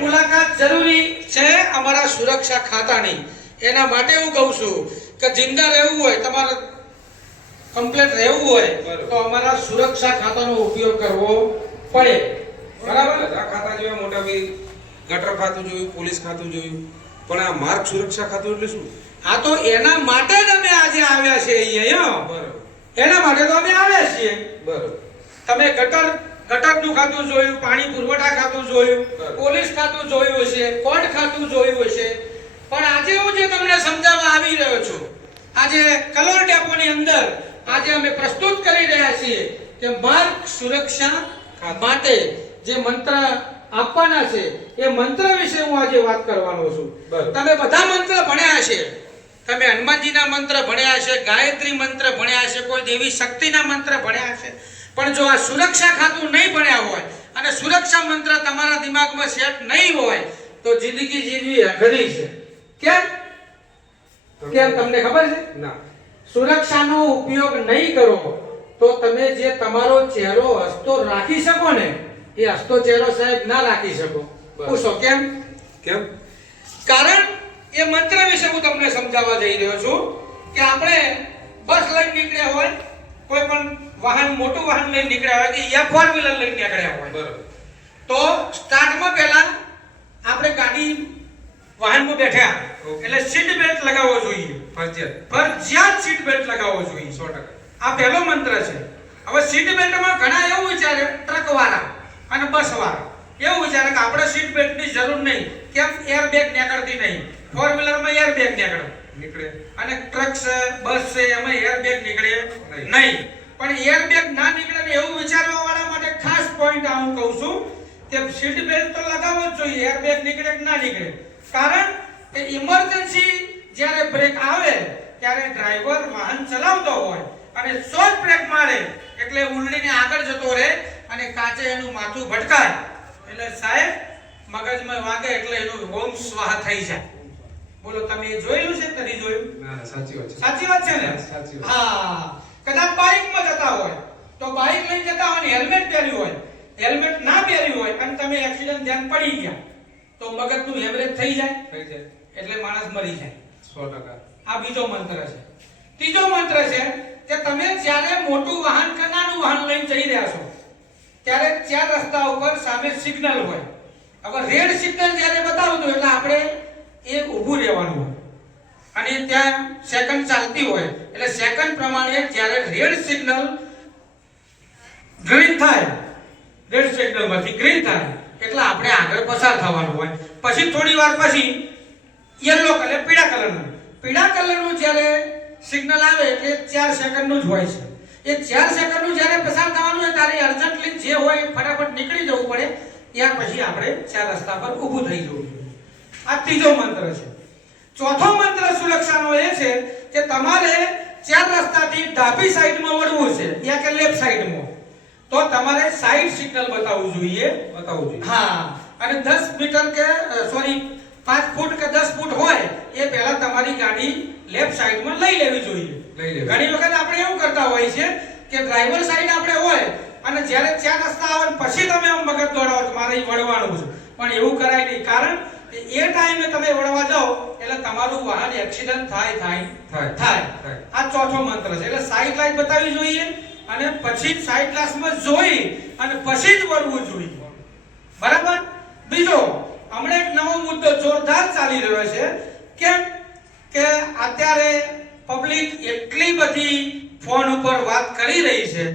મુલાકાત જરૂરી છે અમારા સુરક્ષા ખાતાની. એના માટે હું કહું છું કે જિંદા રહેવું હોય તમારે કમ્પ્લેટ રહેવું હોય તો અમારા સુરક્ષા ખાતાનો ઉપયોગ કરવો પડે. બરાબર? આ ખાતા જેવા મોટા ભાઈ ગટર ખાતું જોયું પોલીસ ખાતું જોયું પણ આ માર્ગ સુરક્ષા ખાતું એટલે શું? આ તો એના માટે જ અમે આજે આવ્યા છીએ અહીંયા બરાબર. એના માટે તો અમે આવ્યા છીએ. બરાબર. તમે ગટર ગટરનું ખાતું જોયું પાણી પુરવઠા ખાતું જોયું પોલીસ ખાતું જોયું હશે કોર્ટ ખાતું જોયું હશે. પણ આજે હું જે તમને સમજાવવા આવી રહ્યો છું આજે કલોર ડેપોની અંદર આજે અમે પ્રસ્તુત કરી રહ્યા છીએ કે માર્ગ સુરક્ષા માટે જે મંત્ર આપવાના છે એ મંત્ર વિશે હું આજે વાત કરવાનો છું. તમે બધા મંત્ર ભણ્યા છે તમે હનુમાનજીના મંત્ર ભણ્યા છે ગાયત્રી મંત્ર ભણ્યા છે કોઈ દેવી શક્તિના મંત્ર ભણ્યા છે પણ જો આ સુરક્ષા ખાતું નહીં ભણ્યા હોય અને સુરક્ષા મંત્ર તમારા દિમાગમાં સેટ નહીં હોય તો જિંદગી જીવવી અઘરી છે. કેમ? કેમ તમને ખબર છે? ના. સુરક્ષાનો ઉપયોગ નહીં કરો તો તમે જે તમારો ચહેરો હસતો રાખી શકો ને એ હસતો ચહેરો સાહેબ ના રાખી શકો. પૂછો કેમ? કેમ? કારણ એ મંત્ર વિશે હું તમને સમજાવવા જઈ રહ્યો છું કે આપણે બસ લઈને નીકળ્યા હોય કોઈ પણ વાહન મોટું વાહન લઈને નીકળ્યા હોય કે યા ફોર વ્હીલર લઈને નીકળ્યા હોય બરોબર. તો સ્ટાર્ટમાં પહેલા આપણે ગાડી વાહનમાં બેઠ્યા. એટલે સીટ બેલ્ટ લગાવવો જોઈએ. ફરજિયાત. ફરજિયાત સીટ બેલ્ટ લગાવવો જોઈએ. સો ટકા. આ પહેલો મંત્ર છે. હવે સીટ બેલ્ટમાં ઘણા એવું વિચારે ટ્રક વાળા અને બસ વાળા એવું વિચારે કે આપણે સીટ બેલ્ટની જરૂર નહીં. કેમ? એર બેગ નીકળતી નહીં. ફોર વ્હીલરમાં એર બેગ નીકળે. નીકળે. અને ટ્રક છે બસ છે એમાં એરબેગ નીકળે નહીં. પણ એરબેગ ના નીકળે ને એવું વિચારવા વાળા માટે ખાસ પોઈન્ટ આ હું કહું છું કે સીટ બેલ્ટ તો લગાવવો જ જોઈએ એરબેગ નીકળે કે ના નીકળે. કારણ કે ઇમરજન્સી જ્યારે બ્રેક આવે, ત્યારે ડ્રાઈવર વાહન ચલાવતો હોય અને શોર્ટ બ્રેક મારે, એટલે ઉલડીને આગળ જતો રહે અને કાચે એનું માથું ભટકાય. એટલે સાહેબ, મગજમાં વાગે એટલે એનું હોમ સ્વાહ થઈ જાય. બોલો તમે જોયેલું છે નથી જોયું? સાચી વાત છે. સાચી વાત છે ને? સાચી વાત. હા. કદાચ બાઇકમાં જતા હોય. તો બાઇક લઈને જતા હોય ને હેલ્મેટ પહેર્યું હોય. હેલ્મેટ ના પહેર્યું હોય અને તમે એક્સિડન્ટ ધ્યાન પડી ગયા તો મગજનું હેમરેજ થઈ જાય. થઈ જાય. એટલે માણસ મરી જાય. સો ટકા. આ બીજો મંત્ર છે. ત્રીજો મંત્ર છે કે તમે જ્યારે મોટું વાહન કે નાનું વાહન લઈને જઈ રહ્યા છો ત્યારે ચાર રસ્તા ઉપર સામે સિગ્નલ હોય. હવે રેડ સિગ્નલ જ્યારે બતાવતું એટલે આપણે એ ઊભું હોય. અને ત્યાં સેકન્ડ ચાલતી હોય. એટલે સેકન્ડ પ્રમાણે જ્યારે રેડ સિગ્નલ ગ્રીન થાય રેડ સિગ્નલમાંથી ગ્રીન થાય, એટલે આપણે આગળ પસાર થવાનું હોય. પછી થોડી વાર પછી યલો કલર પીળા કલરનું પીળા કલરનું જ્યારે સિગ્નલ આવે એટલે ચાર સેકન્ડનું જ હોય છે. એ ચાર સેકન્ડનું જ્યારે પસાર થવાનું હોય ત્યારે અર્જન્ટલી જે હોય ફટાફટ નીકળી જવું પડે. ત્યાર પછી આપણે ચાર રસ્તા પર ઊભું થઈ જવું જોઈએ. આ ત્રીજો મંત્ર છે. ચોથો મંત્ર સુરક્ષાનો એ છે કે તમારે ચાર રસ્તાથી ડાબી સાઈડમાં વળવું છે યા કે લેફ્ટ સાઈડમાં. તો તમારે સાઈડ સિગ્નલ બતાવવું જોઈએ. બતાવવું જોઈએ. હા અને 10 મીટર કે સોરી 5 ફૂટ કે 10 ફૂટ હોય એ પહેલા તમારી ગાડી લેફ્ટ સાઈડમાં લઈ લેવી જોઈએ. લઈ લેવી. ઘણી વખત આપણે એવું કરતા હોય છે કે ડ્રાઈવર સાઈડ આપણે હોય અને જ્યારે ચાર રસ્તા આવે પછી તમે આમ મગજ દોડાવો કે મારે અહીં વળવાનું છે. પણ એવું કરાય નહીં. કારણ કે એ ટાઈમે તમે વળવા જાઓ એટલે તમારું વાહન એક્સિડન્ટ થાય થાય થાય. આ ચોથો મંત્ર છે. એટલે સાઈડ લાઈટ બતાવવી જોઈએ અને પછી સાઈડ ગ્લાસમાં જોઈ અને પછી જ વળવું જોઈએ. બરાબર? બીજો હમણાં એક નવો મુદ્દો જોરદાર ચાલી રહ્યો છે કેમ કે અત્યારે પબ્લિક એટલી બધી ફોન ઉપર વાત કરી રહી છે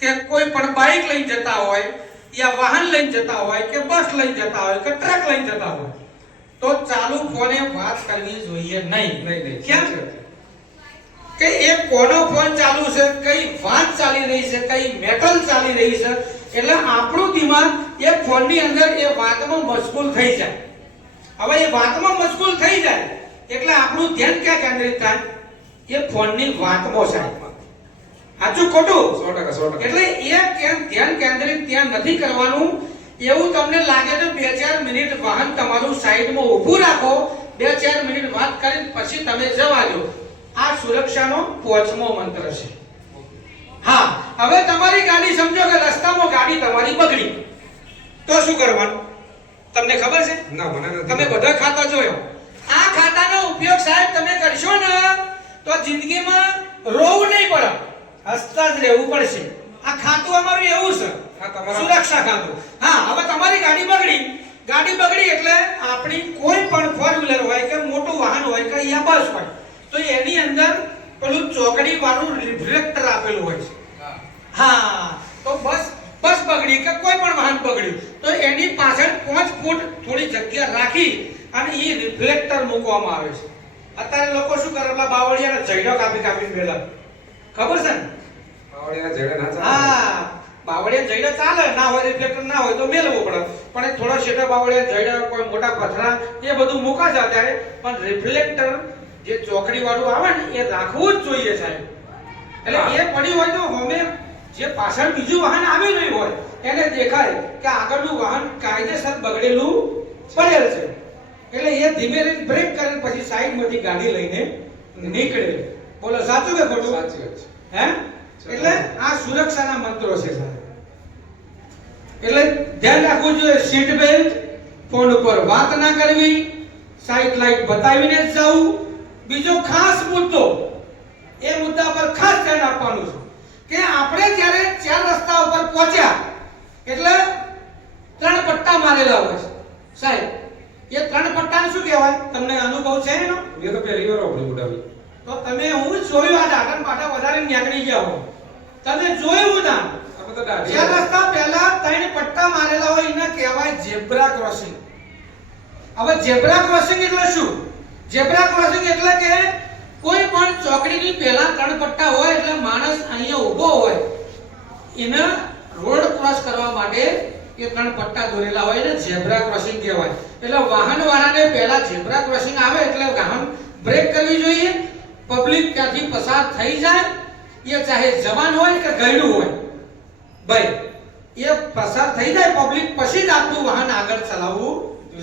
કે કોઈ પણ બાઇક લઈને જતા હોય યા વાહન લઈને જતા હોય કે બસ લઈને જતા હોય કે ટ્રક લઈને જતા હોય. તો ચાલુ ફોને વાત કરવી જોઈએ નહીં. નહીં છે. કે એ કોનો ફોન ચાલુ છે કઈ વાત ચાલી રહી છે કઈ મેટલ ચાલી રહી છે એટલે આપણું દિમાગ એ ફોનની અંદર એ વાતમાં મશગુલ થઈ જાય. હવે એ વાતમાં મશગુલ થઈ જાય એટલે આપણું ધ્યાન ક્યાં કેન્દ્રિત થાય? એ ફોનની વાતમાં સાહેબ સાચું ખોટું? સો ટકા સો ટકા. એટલે એ ધ્યાન કેન્દ્રિત ત્યાં નથી કરવાનું? એવું તમને લાગે તો બે ચાર મિનિટ વાહન તમારું સાઈડમાં ઊભું રાખો બે ચાર મિનિટ વાત કરીને પછી તમે જવા દો. આ સુરક્ષાનો પાંચમો મંત્ર છે. હા હવે તમારી ગાડી સમજો કે રસ્તામાં ગાડી તમારી બગડી. તો શું કરવાનું? તમને ખબર છે? ના મને તમે બધા ખાતા જોયો. આ ખાતાનો ઉપયોગ સાહેબ તમે કરશો ને તો જિંદગીમાં રોવું નહીં પડે. હસતા જ રહેવું પડશે. આ ખાતું અમારું એવું છે. સુરક્ષા ખાતું. હા હવે તમારી ગાડી બગડી. ગાડી બગડી એટલે આપણી કોઈ પણ ફોર વ્હીલર હોય કે મોટું વાહન હોય કે અહીંયા બસ હોય તો એની અંદર પેલું ચોકડી વાળું રિફ્લેક્ટર આપેલું હોય છે. હા. તો બસ બસ બગડી કે કોઈ પણ વાહન બગડ્યું તો એની પાછળ પાંચ ફૂટ થોડી જગ્યા રાખી અને એ રિફ્લેક્ટર મૂકવામાં આવે છે. અત્યારે લોકો શું કરે પેલા બાવળિયાને જઈડો કાપી કાપીને મેલા ખબર છે ને? આવડેલા જડે ના હા. બાવળિયા જઈને ચાલે ના હોય રિફ્લેક્ટર ના હોય તો મેલવું પડે. પણ એ થોડા શેટા બાવળિયા જઈને કોઈ મોટા પથરા એ બધું મૂકા છે અત્યારે. પણ રિફ્લેક્ટર જે ચોકડી વાળું આવે ને એ રાખવું જ જોઈએ સાહેબ. એટલે એ પડ્યું હોય તો હોમે જે પાછળ બીજું વાહન આવી રહ્યું હોય એને દેખાય કે આગળનું વાહન કાયદેસર બગડેલું પડેલ છે. એટલે એ ધીમે ધીમે બ્રેક કરીને પછી સાઈડમાંથી ગાડી લઈને નીકળે. બોલો સાચું કે ખોટું? સાચી વાત છે. હે? એટલે આ સુરક્ષાના મંત્રો છે, સાહેબ. એટલે ધ્યાન રાખવું જોઈએ સીટ બેલ્ટ ફોન ઉપર વાત ના કરવી સાઈટ લાઈટ બતાવીને જ જવું બીજો ખાસ મુદ્દો, એ મુદ્દા પર ખાસ ધ્યાન આપવાનું છે કે આપણે જ્યારે ચાર રસ્તા ઉપર પહોંચ્યા, એટલે ત્રણ પટ્ટા મારેલા હોય છે. સાહેબ, એ ત્રણ પટ્ટાને શું કહેવાય? તમને અનુભવ છે એનો? મેં તો પહેલી વાર આપણે મોટાભાઈ. તો તમે હું જોયું આ ડાટન પાટા વધારે નીકળી ગયા હો. તમે જોયું ના? જે રસ્તા પહેલા ત્રણ પટ્ટા મારેલા હોય એને કહેવાય ઝેબ્રા ક્રોસિંગ. હવે ઝેબ્રા ક્રોસિંગ એટલે શું? ઝેબ્રા ક્રોસિંગ એટલે કે કોઈ પણ ચોકડીની પહેલા ત્રણ પટ્ટા હોય એટલે માણસ અહીંયા ઊભો હોય એને રોડ ક્રોસ કરવા માટે એ ત્રણ પટ્ટા દોરેલા હોય એને ઝેબ્રા ક્રોસિંગ કહેવાય. એટલે વાહન વાળાને પહેલા ઝેબ્રા ક્રોસિંગ આવે એટલે વાહન બ્રેક કરવી જોઈએ પબ્લિક ત્યાંથી પસાર થઈ જાય, એ ચાહે જવાન હોય કે ગયડું હોય. ભાઈ, એ પસાર થઈ જાય, પબ્લિક પછી જ આપણું વાહન આગળ ચલાવવું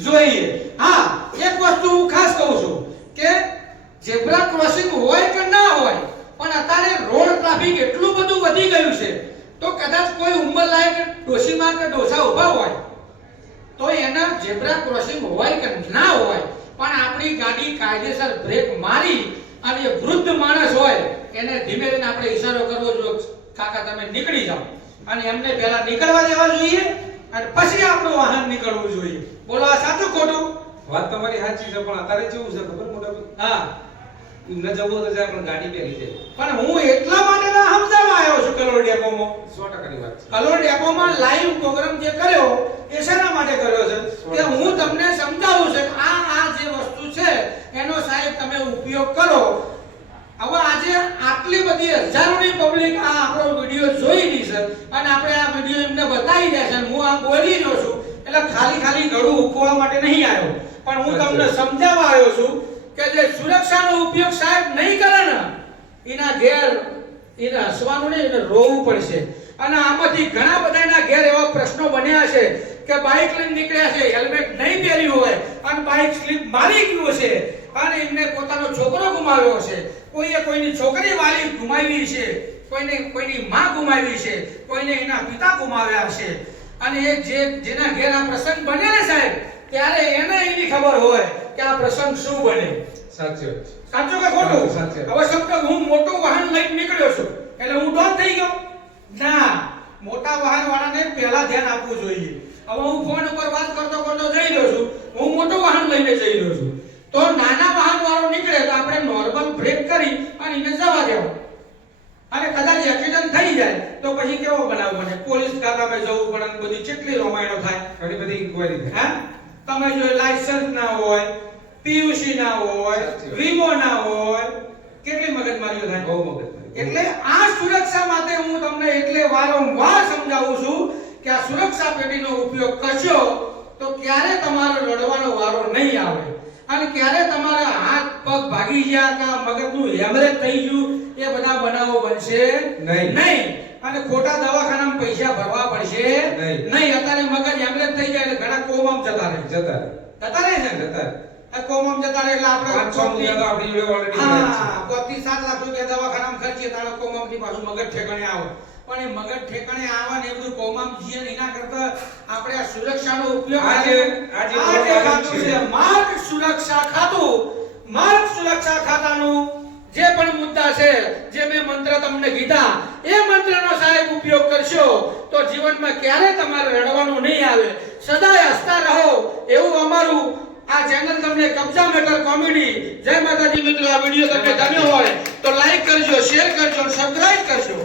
જોઈએ. હા, એક વસ્તુ હું ખાસ કહું છું કે ઝેબ્રા ક્રોસિંગ હોય કે ના હોય, પણ અત્યારે રોડ ટ્રાફિક એટલું બધું વધી ગયું છે, તો કદાચ કોઈ ઉંમર લાયક ડોશીમાં કે ડોસા ઊભા હોય, તો એના ઝેબ્રા ક્રોસિંગ હોય કે ના હોય, પણ આપણી ગાડી કાયદેસર બ્રેક મારી અને વૃદ્ધ માણસ હોય એને ધીમે ધીમે આપણે ઈશારો કરવો જોઈએ. કાકા તમે નીકળી જાઓ. અને એમને પહેલા નીકળવા દેવા જોઈએ અને પછી આપણું વાહન નીકળવું જોઈએ. બોલો આ સાચું ખોટું? વાત તમારી સાચી છે પણ અત્યારે કેવું છે ખબર મોટા હા. ન જવું તો જાય પણ ગાડી પહેરી છે પણ હું એટલા માટે ના સમજાવવા આવ્યો છું કલોલ ડેપોમાં. સો ટકાની વાત કલોડ કલોલ ડેપોમાં લાઈવ પ્રોગ્રામ જે કર્યો એ શેના માટે કર્યો છે? કે હું તમને સમજાવું છું કે આ આ જે વસ્તુ છે એનો સાહેબ તમે ઉપયોગ કરો હવે આજે આટલી બધી હજારોની પબ્લિક આ આપણો વીડિયો જોઈ રહી છે. અને આપણે આ વીડિયો એમને બતાવી દે છે. હું આ બોલી રહ્યો છું. એટલે ખાલી ખાલી ગળું ઉકવા માટે નહીં આવ્યો. પણ હું તમને સમજાવવા આવ્યો છું કે જે સુરક્ષાનો ઉપયોગ સાહેબ નહીં કરે ને એના ઘેર એને હસવાનું નહીં એને રોવું પડશે. અને આમાંથી ઘણા બધાના ઘેર એવા પ્રશ્નો બન્યા છે કે બાઇક લઈને નીકળ્યા છે હેલ્મેટ નહીં પહેર્યું હોય અને બાઇક સ્લીપ મારી ગયું છે અને એમને પોતાનો છોકરો ગુમાવ્યો છે. કોઈએ કોઈની છોકરી વાલી ગુમાવી છે કોઈને કોઈની માં ગુમાવી છે કોઈને એના પિતા ગુમાવ્યા છે. અને એ જે જેના ઘેર આ પ્રસંગ બને ને સાહેબ ત્યારે એને એની ખબર હોય કે આ પ્રસંગ શું બને. સાચું સાચું કે ખોટું? સાચું હવે સમજો હું મોટું વાહન લઈને નીકળ્યો છું એટલે હું ડોન થઈ ગયો. ના મોટા વાહન વાળાને પહેલા ધ્યાન આપવું જોઈએ. હવે હું ફોન ઉપર વાત કરતો કરતો જઈ રહ્યો છું હું મોટું વાહન લઈને જઈ રહ્યો છું. તો નાના વાહન વાળો નીકળે તો આપણે નોર્મલ બ્રેક કરી અને એને જવા દેવો અને કદાચ એક્સિડન્ટ થઈ જાય તો પછી કેવો બનાવ બને પોલીસ ખાતામાં જવું પડે બધી કેટલી રોમાયણો થાય? ઘણી બધી ઇન્કવાયરી થાય. હા? તમે જો લાયસન્સ ના હોય પીયુસી ના હોય વીમો ના હોય કેટલી મગજમારીઓ થાય? બહુ મગજ એટલે આ સુરક્ષા માટે હું તમને એટલે વારંવાર સમજાવું છું કે આ સુરક્ષા પેટીનો ઉપયોગ કરશો તો ક્યારે તમારો લડવાનો વારો નહીં આવે. અને ક્યારે તમારા હાથ પગ ભાગી ગયા કા મગજનું હેમરેજ થઈ ગયું એ બધા બનાવો બનશે નહીં. નહીં અને ખોટા દવાખાનામાં પૈસા ભરવા પડશે નહીં. નહીં અત્યારે મગજ હેમરેજ થઈ જાય એટલે ઘણા કોમામ જતા રહે જતા રહે. જતા રહે છે જતા રહે. કોમામ જતા રહે એટલે આપણે છ આપણી જોડે already હા પાંચથી સાત લાખ રૂપિયા દવાખાનામાં ખર્ચીએ તારો કોમામથી પાછું મગજ ઠેકાણે આવે પણ એ મગજ ઠેકાણે આવે ને એ બધું કોમામ જીએ એના કરતા આપણે આ સુરક્ષાનો ઉપયોગ આ જે- આ જે આ જે પ્રોગ્રામ ખાતું છે. છે માર્ગ સુરક્ષા ખાતું માર્ગ સુરક્ષા ખાતાનું જે પણ મુદ્દા છે, જે મેં મંત્ર તમને કીધા, એ મંત્રનો સાહેબ ઉપયોગ કરશો તો જીવનમાં ક્યારે તમારે રડવાનું નહીં આવે. સદાય હસતા રહો. એવું અમારું આ ચેનલ તમને કબજા મેટર કોમેડી. જય માતાજી મિત્રો, આ વીડિયો તમને ગમ્યો હોય તો લાઈક કરજો, શેર કરજો સબસ્ક્રાઇબ કરજો.